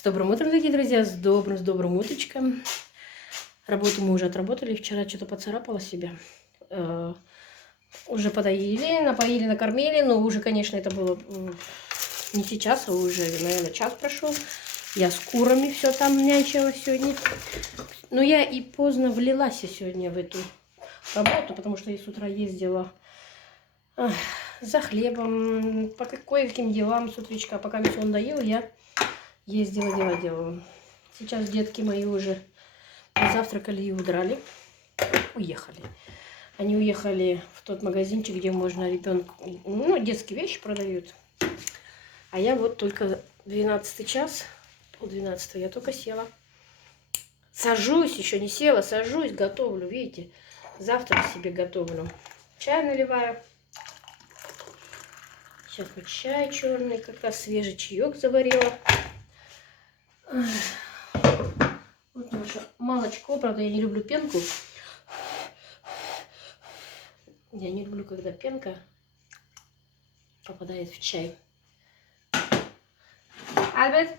С добрым утром, дорогие друзья, с добрым утречком. Работу мы уже отработали, вчера что-то поцарапала себя. Уже подоили, напоили, накормили, но уже, конечно, это было не сейчас, а уже, наверное, час прошел. Я с курами все там нянчила сегодня. Но я и поздно влилась сегодня в эту работу, потому что я с утра ездила за хлебом, по кое-каким делам с утречка. Пока все надоело, я ездила, дела делала. Сейчас детки мои уже завтракали и удрали. Уехали. Они уехали в тот магазинчик, где можно ребенку, детские вещи продают. А я вот только 12 час, пол-12 я только села. Сажусь, еще не села, сажусь, готовлю, видите. Завтрак себе готовлю. Чай наливаю. Сейчас вот чай черный, как раз свежий чаек заварила. Вот наше молочко, правда, я не люблю пенку. Я не люблю, когда пенка попадает в чай. Альберт?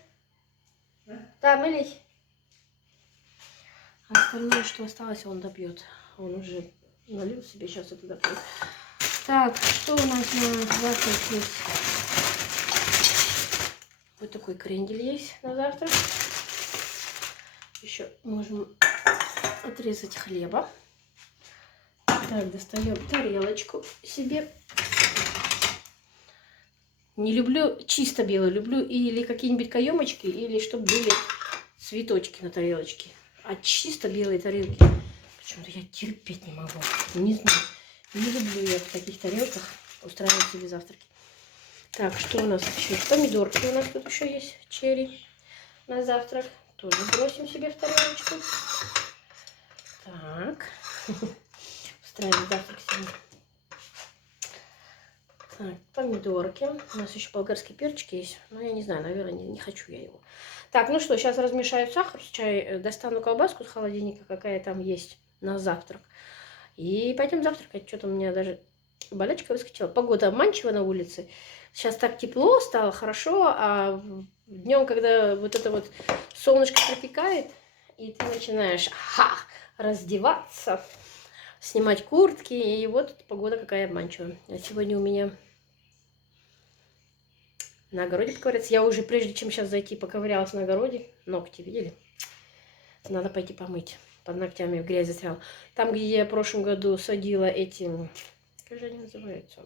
Да, мылись? А остальное, что осталось, он допьет. Он уже налил себе, сейчас это допьет. Так, что у нас на завтрак есть? Вот такой крендель есть на завтрак. Еще можем отрезать хлеба. Так, достаем тарелочку себе. Не люблю чисто белую, люблю или какие-нибудь каемочки, или чтобы были цветочки на тарелочке. А чисто белые тарелки почему-то я терпеть не могу. Не знаю, не люблю я в таких тарелках устраивать себе завтраки. Так, что у нас еще? Помидорки у нас тут еще есть, черри на завтрак. Тоже бросим себе в тарелочку. Так, устраиваем завтрак сегодня. Так, помидорки. У нас еще болгарский перчик есть. Но я не знаю, наверное, не хочу я его. Так, ну что, сейчас размешаю сахар с чаем. Достану колбаску с холодильника, какая там есть на завтрак. И пойдем завтракать. Что-то у меня даже болячка выскочила. Погода обманчива на улице. Сейчас так тепло стало, хорошо. А днем, когда вот это вот солнышко припекает, и ты начинаешь раздеваться, снимать куртки. И вот погода какая обманчивая. А сегодня у меня на огороде поковыряться. Я уже, прежде чем сейчас зайти, поковырялась на огороде. Ногти, видели? Надо пойти помыть. Под ногтями в грязь застрял. Там, где я в прошлом году садила эти... Как же они называются?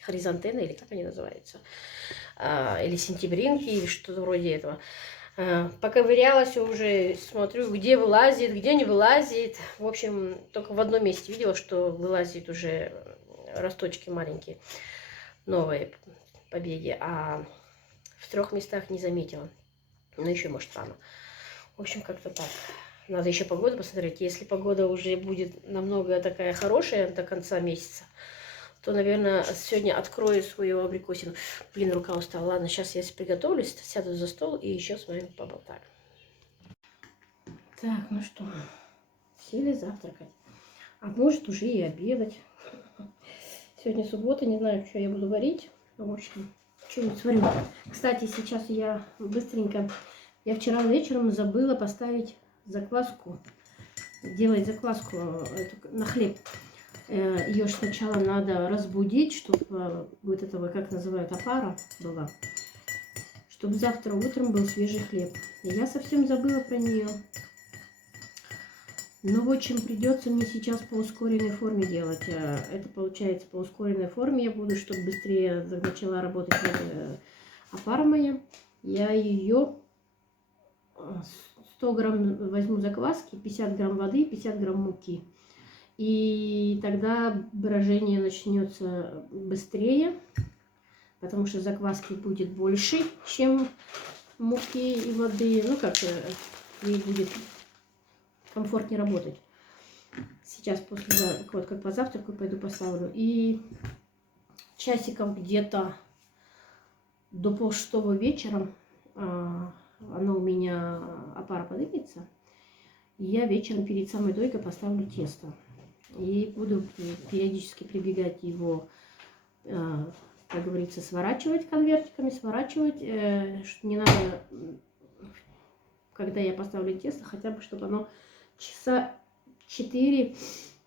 Хризантены, или как они называются? Или сентябринки, или что-то вроде этого. Поковырялась уже, смотрю, где вылазит, где не вылазит. В общем, только в одном месте видела, что вылазит уже росточки маленькие, новые побеги, а в 3 местах не заметила. Но еще, может, рано. В общем, как-то так. Надо еще погоду посмотреть. Если погода уже будет намного такая хорошая до конца месяца, то, наверное, сегодня открою свою абрикосину. Блин, рука устала. Ладно, сейчас я приготовлюсь, сяду за стол и еще с вами поболтаю. Так, ну что, сели завтракать. А может уже и обедать. Сегодня суббота, не знаю, что я буду варить. В общем, что-нибудь сварю. Кстати, сейчас я быстренько... Я вчера вечером забыла поставить закваску. Делать закваску на хлеб. Ее сначала надо разбудить, чтобы вот этого, как называют, опара была. Чтобы завтра утром был свежий хлеб. И я совсем забыла про нее. Но в общем, придется мне сейчас по ускоренной форме делать. Это получается по ускоренной форме я буду, чтобы быстрее начала работать опара моя. Я ее 100 грамм возьму закваски, 50 грамм воды, 50 грамм муки. И тогда брожение начнется быстрее, потому что закваски будет больше, чем муки и воды. Ну, как-то ей будет комфортнее работать. Сейчас после, вот как позавтракаю, пойду поставлю. И часиком где-то до 5:30 вечера оно у меня опара поднимется. И я вечером перед самой дойкой поставлю тесто. И буду периодически прибегать его, как говорится, сворачивать конвертиками, сворачивать. Не надо когда я поставлю тесто, хотя бы, чтобы оно часа 4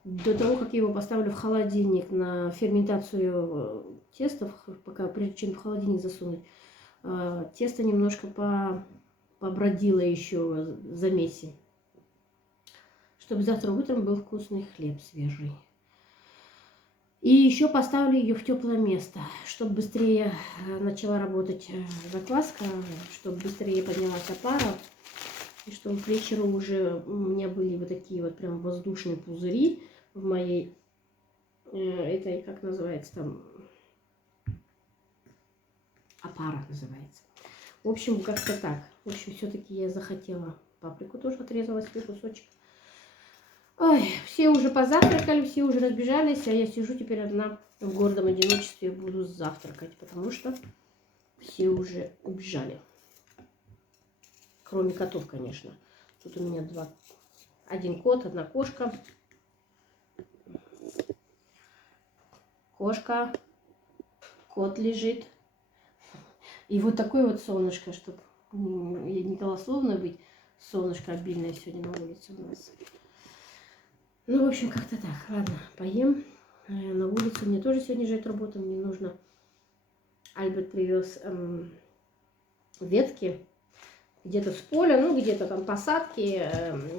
до того, как я его поставлю в холодильник на ферментацию теста, пока, прежде чем в холодильник засунуть, тесто немножко побродило еще в замесе, чтобы завтра утром был вкусный хлеб свежий. И еще поставлю ее в теплое место, чтобы быстрее начала работать закваска, чтобы быстрее поднялась опара, и чтобы к вечеру уже у меня были вот такие вот прям воздушные пузыри в моей, это как называется там, опара называется. В общем, как-то так. В общем, все-таки я захотела паприку тоже отрезала себе кусочек. Ой, все уже позавтракали, все уже разбежались, а я сижу теперь одна в гордом одиночестве, буду завтракать, потому что все уже убежали. Кроме котов, конечно. Тут у меня один кот, одна кошка. Кошка, кот лежит. И вот такое вот солнышко, чтобы не голословно быть, солнышко обильное сегодня на улице у нас. Ну, в общем, как-то так. Ладно, поем. На улице мне тоже сегодня же работа. Мне нужно... Альберт привез ветки где-то с поля, ну, где-то там посадки.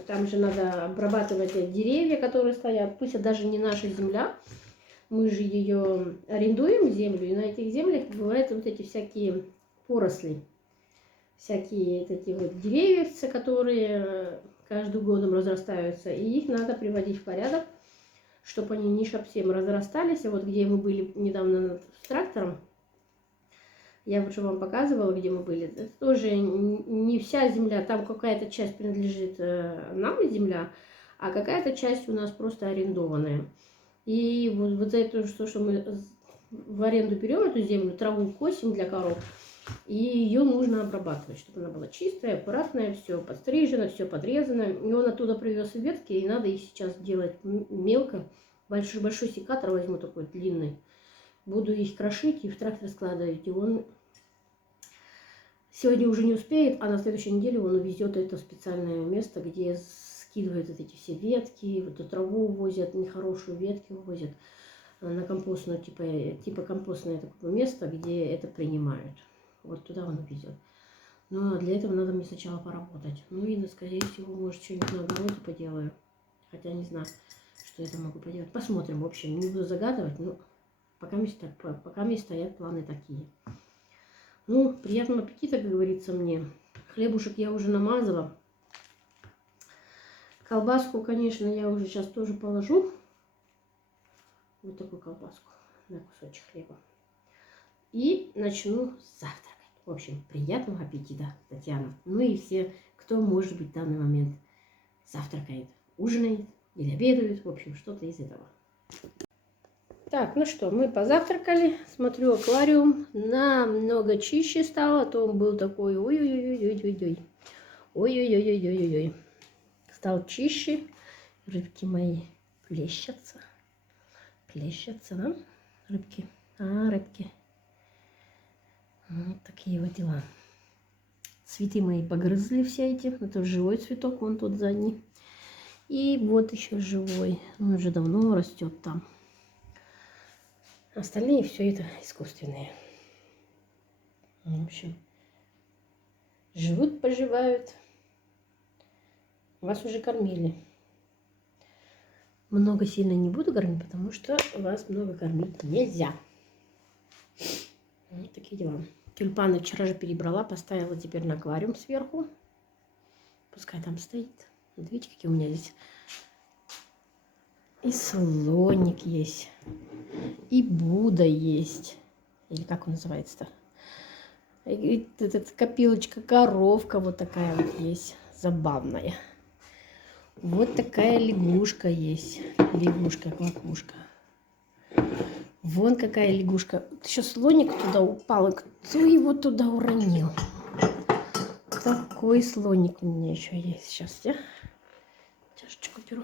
Там же надо обрабатывать деревья, которые стоят. Пусть это даже не наша земля. Мы же ее арендуем, землю. И на этих землях бывают вот эти всякие поросли. Всякие эти вот деревья, которые... каждым годом разрастаются, и их надо приводить в порядок, чтобы они не совсем разрастались. И вот где мы были недавно с трактором, я уже вам показывала, где мы были, это тоже не вся земля, там какая-то часть принадлежит нам, земля, а какая-то часть у нас просто арендованная. И вот за это, что мы в аренду берем эту землю, траву косим для коров, и ее нужно обрабатывать, чтобы она была чистая, аккуратная, все подстрижено, все подрезано. И он оттуда привез ветки, и надо их сейчас делать мелко. Большой секатор возьму такой длинный. Буду их крошить и в трактор складывать. И он сегодня уже не успеет, а на следующей неделе он увезет это в специальное место, где скидывают вот эти все ветки, вот эту траву увозят, нехорошую ветки увозят на компостную, типа компостное такое место, где это принимают. Вот туда он увезет. Но для этого надо мне сначала поработать. Ну и, скорее всего, может, что-нибудь на огороде поделаю. Хотя не знаю, что я там могу поделать. Посмотрим. В общем, не буду загадывать. Но пока мне стоят планы такие. Ну, приятного аппетита, как говорится мне. Хлебушек я уже намазала. Колбаску, конечно, я уже сейчас тоже положу. Вот такую колбаску на кусочек хлеба. И начну завтракать. В общем, приятного аппетита, Татьяна. Ну и все, кто, может быть, в данный момент завтракает, ужинает или обедает. В общем, что-то из этого. Так, ну что, мы позавтракали. Смотрю, аквариум намного чище стал. А то он был такой, ой-ой-ой-ой-ой-ой. Ой-ой-ой-ой-ой-ой. Стал чище. Рыбки мои плещутся. Плещутся, да? Рыбки. Рыбки. Вот такие вот дела. Цветы мои погрызли все эти. Это живой цветок, вон тот задний. И вот еще живой. Он уже давно растет там. Остальные все это искусственные. В общем, живут, поживают. Вас уже кормили. Много сильно не буду кормить, потому что вас много кормить нельзя. Вот такие дела. Тюльпаны вчера же перебрала, поставила теперь на аквариум сверху. Пускай там стоит. Вот видите, какие у меня здесь. И слоник есть. И Будда есть. Или как он называется-то? Копилочка, коровка вот такая вот есть. Забавная. Вот такая лягушка есть. Лягушка-квакушка. Вон какая лягушка. Еще слоник туда упал. И кто его туда уронил? Такой слоник у меня еще есть. Сейчас я чашечку беру.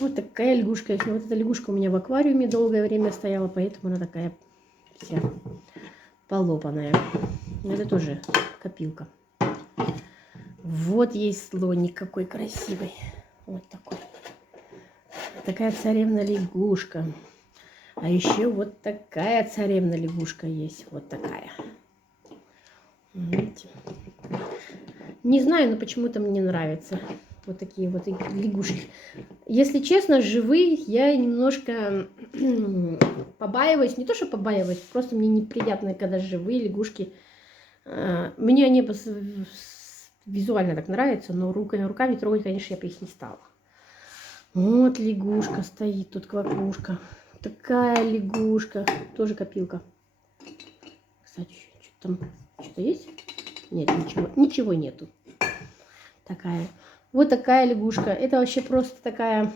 Вот такая лягушка. Вот эта лягушка у меня в аквариуме долгое время стояла, поэтому она такая вся полопанная. Это тоже копилка. Вот есть слоник какой красивый. Вот такой. Такая царевна-лягушка. А еще вот такая царевна-лягушка есть. Вот такая. Видите? Не знаю, но почему-то мне нравятся вот такие вот лягушки. Если честно, живые я немножко побаиваюсь. Не то, что побаиваюсь, просто мне неприятно, когда живые лягушки. Мне они визуально так нравятся, но руками трогать, конечно, я бы их не стала. Вот лягушка стоит, тут квакушка. Такая лягушка. Тоже копилка. Кстати, что-то там что-то есть? Нет, ничего нету. Такая. Вот такая лягушка. Это вообще просто такая...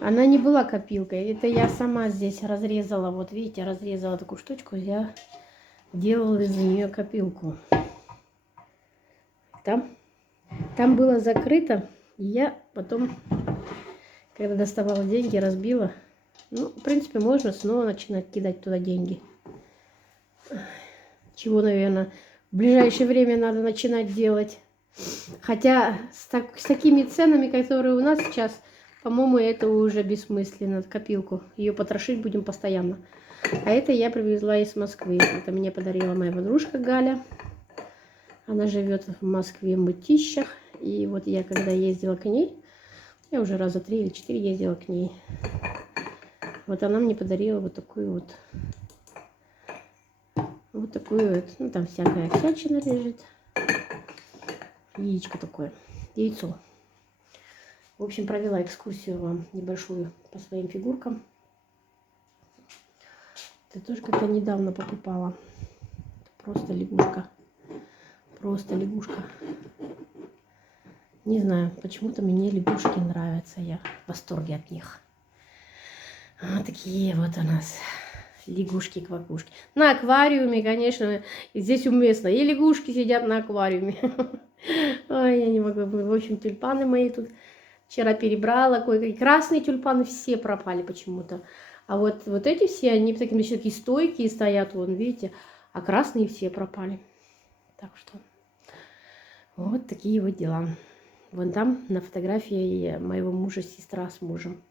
Она не была копилкой. Это я сама здесь разрезала. Вот видите, разрезала такую штучку. Я делала из нее копилку. Там было закрыто. И я потом, когда доставала деньги, разбила. Ну, в принципе, можно снова начинать кидать туда деньги. Чего, наверное, в ближайшее время надо начинать делать. Хотя с такими ценами, которые у нас сейчас, по-моему, это уже бессмысленно. Копилку. Ее потрошить будем постоянно. А это я привезла из Москвы. Это мне подарила моя подружка Галя. Она живет в Москве, в Мытищах. И вот я, когда ездила к ней, я уже раза 3 или 4 ездила к ней. Вот она мне подарила вот такую вот. Вот такую вот. Ну, там всякая всячина лежит. Яичко такое. Яйцо. В общем, провела экскурсию вам небольшую по своим фигуркам. Это тоже как-то недавно покупала. Просто лягушка. Просто лягушка. Не знаю, почему-то мне лягушки нравятся. Я в восторге от них. Вот такие вот у нас лягушки-квакушки. На аквариуме, конечно, здесь уместно. И лягушки сидят на аквариуме. Ой, я не могу. В общем, тюльпаны мои тут вчера перебрала. Красные тюльпаны все пропали почему-то. А вот эти все, они такие стойкие стоят, вон, видите. А красные все пропали. Так что вот такие вот дела. Вон там на фотографии моего мужа сестра с мужем.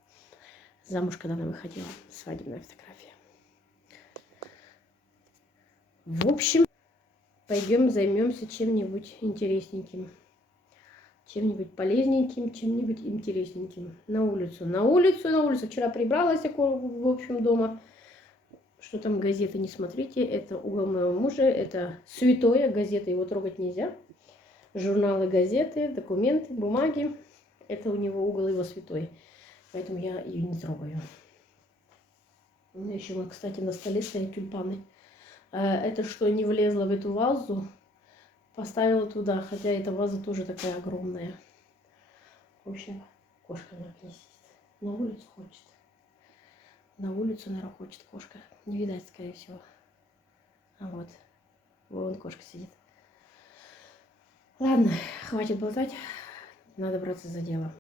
Замуж, когда она выходила. Свадебная фотография. В общем, пойдем займемся чем-нибудь интересненьким. Чем-нибудь полезненьким, чем-нибудь интересненьким. На улицу. На улицу. Вчера прибралась, в общем, дома. Что там газеты, не смотрите. Это угол моего мужа. Это святое. Газеты его трогать нельзя. Журналы, газеты, документы, бумаги. Это у него угол его святой. Поэтому я ее не трогаю. У меня еще, кстати, на столе стоят тюльпаны. Это что не влезло в эту вазу, поставила туда. Хотя эта ваза тоже такая огромная. В общем, кошка, наверное, не сидит. На улицу хочет. На улицу, наверное, хочет кошка. Не видать, скорее всего. А вот. Вон кошка сидит. Ладно, хватит болтать. Надо браться за дело.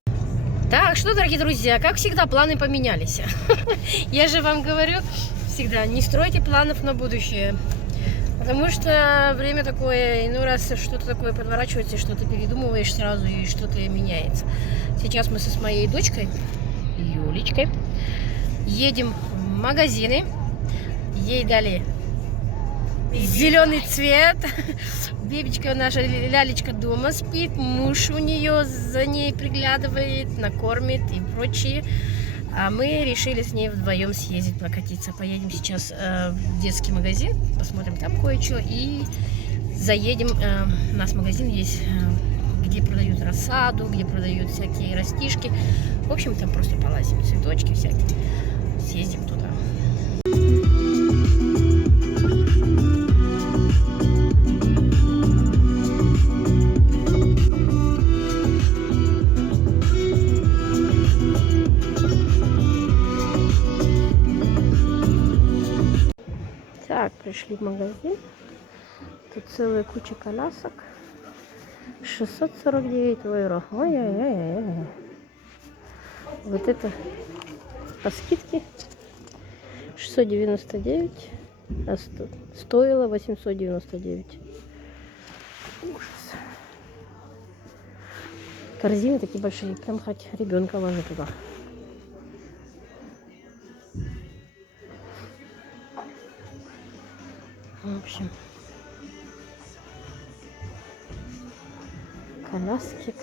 Так что, дорогие друзья, как всегда, планы поменялись. Я же вам говорю всегда, не стройте планов на будущее. Потому что время такое, иной раз что-то такое подворачивается, что-то передумываешь сразу, и что-то меняется. Сейчас мы с моей дочкой, Юлечкой, едем в магазины. Ей дали зеленый цвет. Бебечка наша, лялечка дома спит, муж у нее за ней приглядывает, накормит и прочее. А мы решили с ней вдвоем съездить прокатиться. Поедем сейчас в детский магазин, посмотрим там кое-что и заедем. У нас магазин есть, где продают рассаду, где продают всякие растишки. В общем, там просто полазим, цветочки всякие. Съездим туда. Так, пришли в магазин. Тут целая куча колясок. 649 евро. Ой-ой-ой. Вот это по скидке 699. А стоило 899. Ужас. Корзины такие большие, прям хоть ребенка ложи туда. В общем, коляски.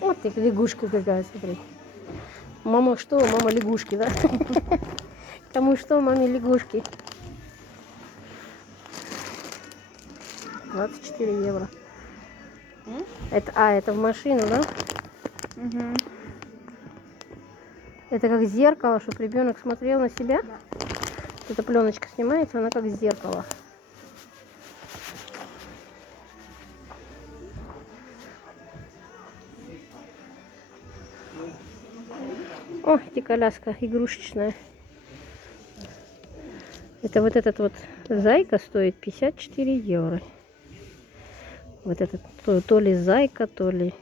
Вот и лягушка какая, смотри. Мама что? Мама лягушки, да? Кому что, маме лягушки. 24 евро. Это в машину, да? Угу. Это как зеркало, чтобы ребенок смотрел на себя. Да. Эта пленочка снимается, она как зеркало. О, эти коляска игрушечная. Это вот этот вот зайка стоит 54 евро. Вот этот то ли зайка, то ли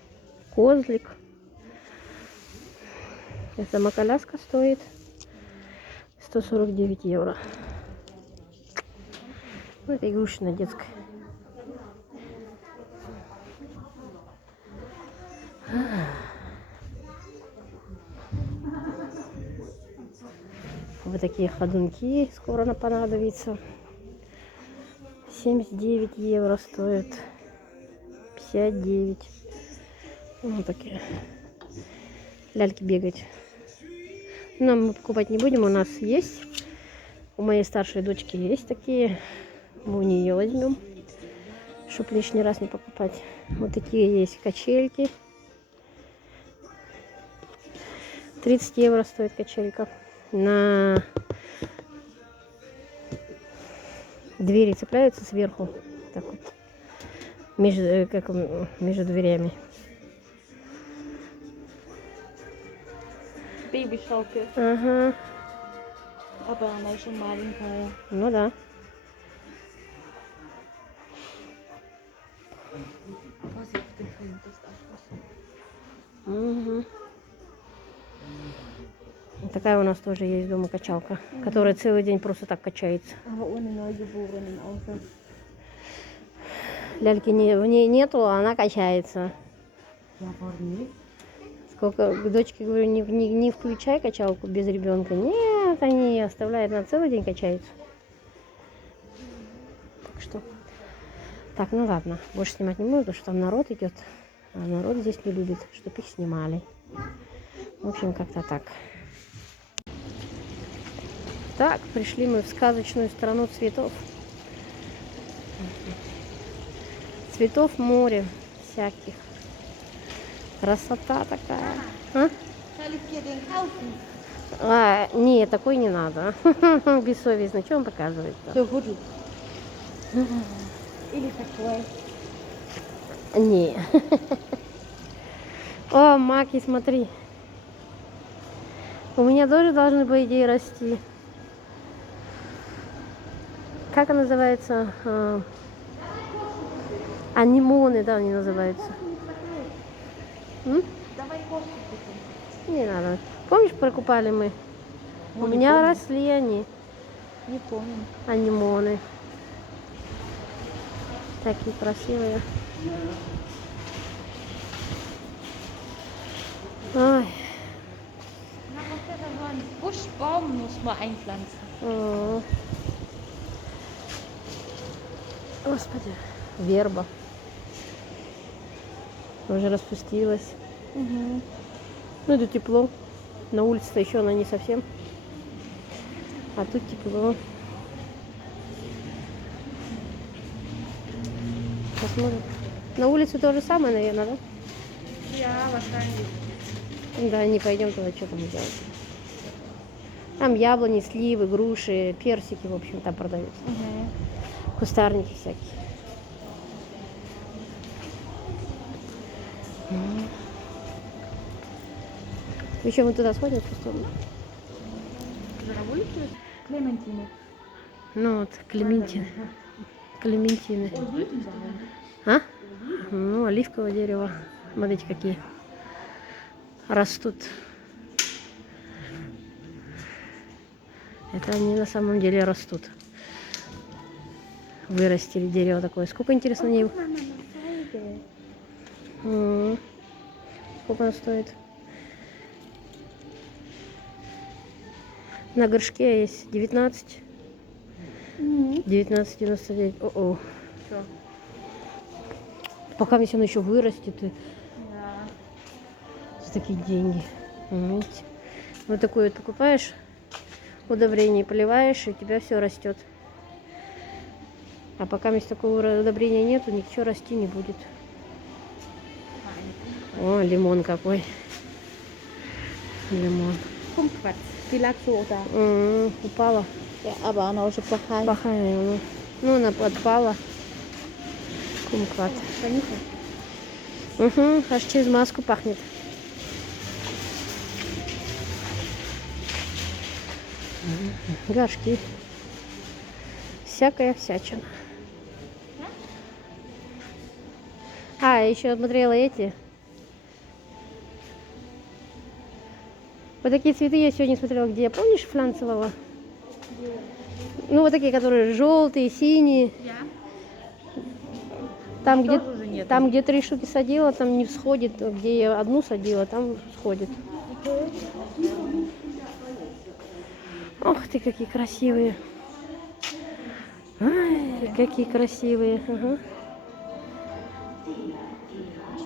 козлик. А сама коляска стоит 149 евро. Ну, это игрушечная детская. Вот такие ходунки скоро нам понадобится. 79 евро стоит. 59. Вот такие. Ляльки бегать. Но мы покупать не будем. У нас есть. У моей старшей дочки есть такие. Мы у нее возьмем. Чтобы лишний раз не покупать. Вот такие есть качельки. 30 евро стоит качелька. На двери цепляются сверху. Так вот. Между дверями. Babyschaukel. Ага. Aber она еще маленькая. Ну да. Угу. Такая у нас тоже есть дома качалка, которая целый день просто так качается. Aber ohne Neugeborenen außer. Ляльки в ней нету, а она качается. Сколько к дочке говорю, не включай качалку без ребенка. Нет, они оставляют, на целый день качается. Так что. Так, ну ладно, больше снимать не буду, потому что там народ идет. А народ здесь не любит, чтобы их снимали. В общем, как-то так. Так, пришли мы в сказочную страну цветов. Цветов море всяких. Красота такая. А? Нет, такой не надо. Бессовестно. Что он показывает? So gut. Или такой. Не. О, маки, смотри. У меня тоже должны, по идее, расти. Как он называется? Анимоны, да, они называются. Давай кофе. Не надо. Помнишь, прокупали мы? У меня росли они. Не помню. Анимоны. Такие красивые. Ой. Na, was ist das so ein Buschbaum muss man einpflanzen. О. Господи. Верба. Уже распустилась. Угу. Ну, это тепло. На улице-то еще она не совсем. А тут тепло. Посмотрим. На улице то же самое, наверное, да? Ja, wahrscheinlich. Да, не пойдем туда, что там делать. Там яблони, сливы, груши, персики, в общем, там продаются. Угу. Кустарники всякие. Еще мы туда сходим в ту сторону. Жаровульки? Клементины. Ну вот, клементины. Клементины. Olivenbaum. А? Ну, оливковое дерево. Смотрите, какие растут. Это они на самом деле растут. вырастили дерево такое. Сколько, интересно, не... Сколько оно стоит? На горшке есть 19. 19,99. О-о. Что? Пока если он еще вырастет, и Да. за такие деньги. Видите? Вот такое вот покупаешь, удобрение поливаешь, и у тебя все растет. А пока если такого удобрения нету, ничего расти не будет. О, лимон какой. Лимон. Kumquat. Die lag so da. Упала. Ja, aber она уже плохая. Плохая. Ну, она подпала. Кумкват. Понюхай. Аж через маску пахнет. Горшки. Всякая всячина. А, еще смотрела эти. Вот такие цветы я сегодня смотрела, где, помнишь, фланцевого? Ну, вот такие, которые желтые, синие. Ja. Там, Тоже уже нету. там, где 3 штуки садила, там не всходит. Где я одну садила, там всходит. Ох ты, какие красивые. Ай, какие красивые. Ага.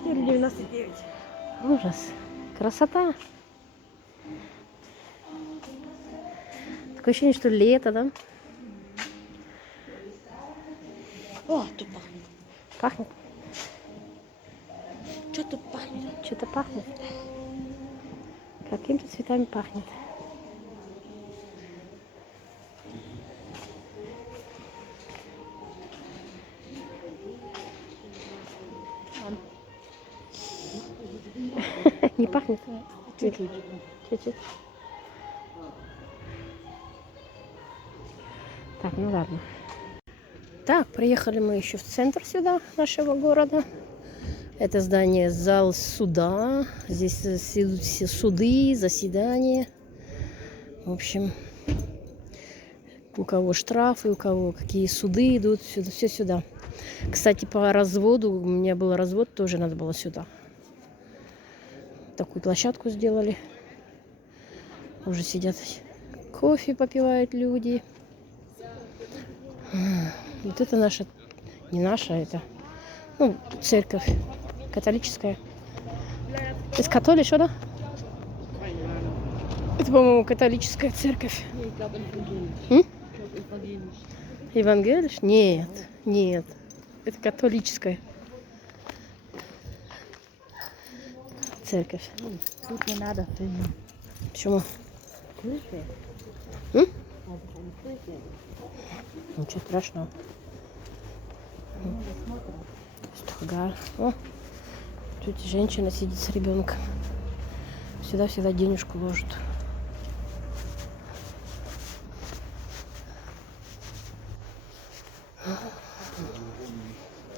4,99. Ужас. Красота. Такое ощущение, что лето, да? О, тут пахнет. Пахнет. Что тут пахнет? Что-то пахнет. Какими-то цветами пахнет. Не пахнет? Чуть-чуть. Чуть-чуть. Так, ну ладно. Так, приехали мы еще в центр сюда, нашего города. Это здание зал суда. Здесь идут все суды, заседания. В общем, у кого штрафы, у кого какие суды идут, сюда, все сюда. Кстати, по разводу, у меня был развод, тоже надо было сюда. Такую площадку сделали. Уже сидят, кофе попивают люди. Вот это наша, не наша, это, ну, церковь католическая. Это католик, да? Это, по-моему, католическая церковь. Евангелиш? Нет, нет. Это католическая церковь. Тут не надо фильма. Почему? Крыша. Ничего страшного. Ага. О, тут женщина сидит с ребенком. Сюда всегда денежку ложат.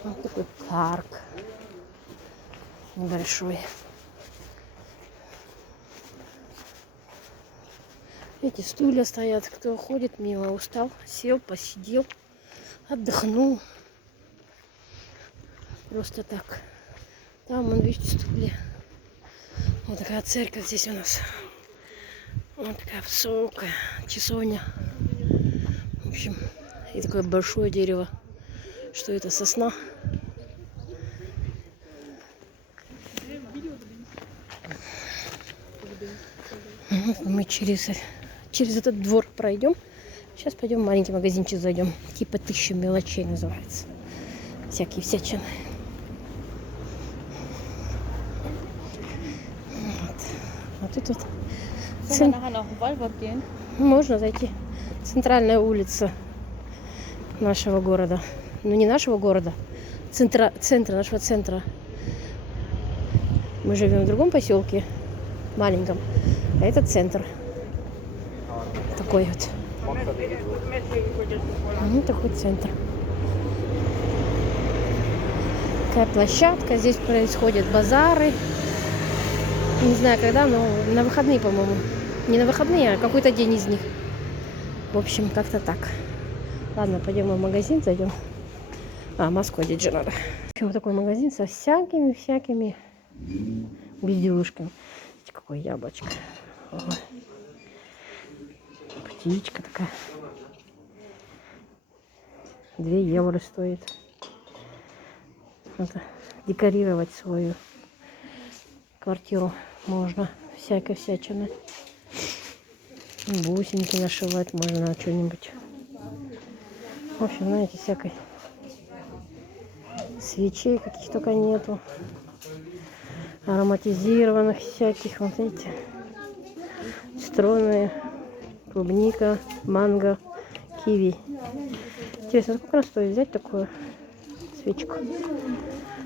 Вот такой парк небольшой. Эти стулья стоят. Кто ходит мимо, устал, сел, посидел, отдохнул. Просто так. Там, вон, видите, стулья. Вот такая церковь здесь у нас. Вот такая высокая часовня. В общем, и такое большое дерево. Что это, сосна? Мы через этот двор пройдем. Сейчас пойдем в маленький магазинчик зайдем. Типа 1000 мелочей называется. Всякие всячины. Вот тут вот. Sollen wir nachher noch in Wallburg gehen? Можно зайти. Центральная улица нашего города. Ну, не нашего города. Центра нашего центра. Мы живем в другом поселке. Маленьком. А это центр. Такой вот. Ну, такой центр. Такая площадка. Здесь происходят базары. Не знаю когда, но на выходные, по-моему. Не на выходные, а какой-то день из них. В общем, как-то так. Ладно, пойдем в магазин, зайдем. А, маску одеть же надо. В общем, вот такой магазин со всякими безделушками. Смотрите, какое яблочко. Ой. Птичка такая. 2 евро стоит. Надо декорировать свою квартиру можно. Всякой всячины. Бусинки нашивать можно на что-нибудь. В общем, знаете, всякой свечей каких только нету. Ароматизированных всяких. Вот видите. Цитронные, клубника, манго, киви. Интересно, сколько она стоит? Взять такую свечку.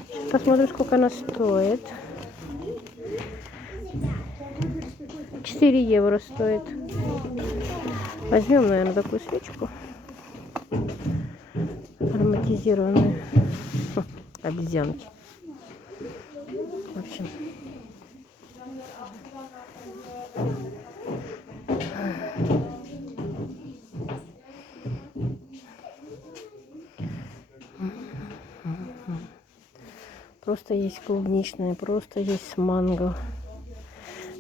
Сейчас посмотрим, сколько она стоит. 4 евро стоит. Возьмем, наверное, такую свечку. Ароматизированную. Обезьянки. В общем. Просто есть клубничная, просто есть с манго.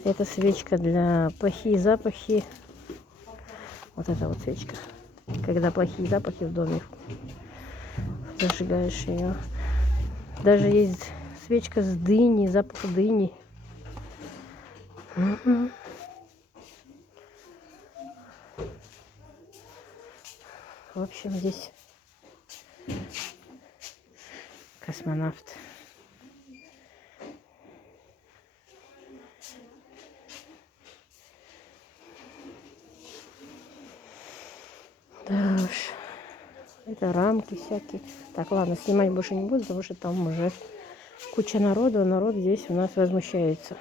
Это свечка для плохие запахи. Вот эта вот свечка. Когда плохие запахи в доме, зажигаешь ее. Даже есть свечка с дыней, запах дыни. В общем, здесь космонавт. Да уж. Это рамки всякие. Так, ладно, снимать больше не буду, потому что там уже куча народу, а народ здесь у нас возмущается.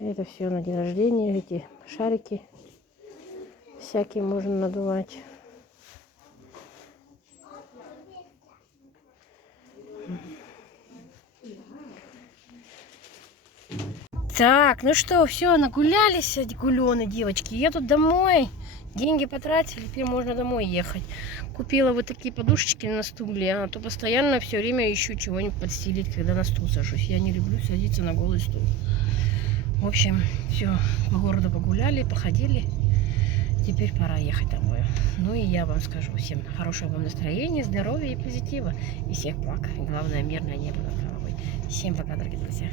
Это все на день рождения, эти шарики всякие можно надувать. Так, ну что, все, нагулялись, гулены, девочки. Еду домой. Деньги потратили, теперь можно домой ехать. Купила вот такие подушечки на стуле, а то постоянно все время ищу чего-нибудь подстелить, когда на стул сажусь. Я не люблю садиться на голый стул. В общем, все, по городу погуляли, походили. Теперь пора ехать домой. Ну и я вам скажу всем хорошего вам настроения, здоровья и позитива. И всех благ. И главное, мирное небо над головой. Всем пока, дорогие друзья.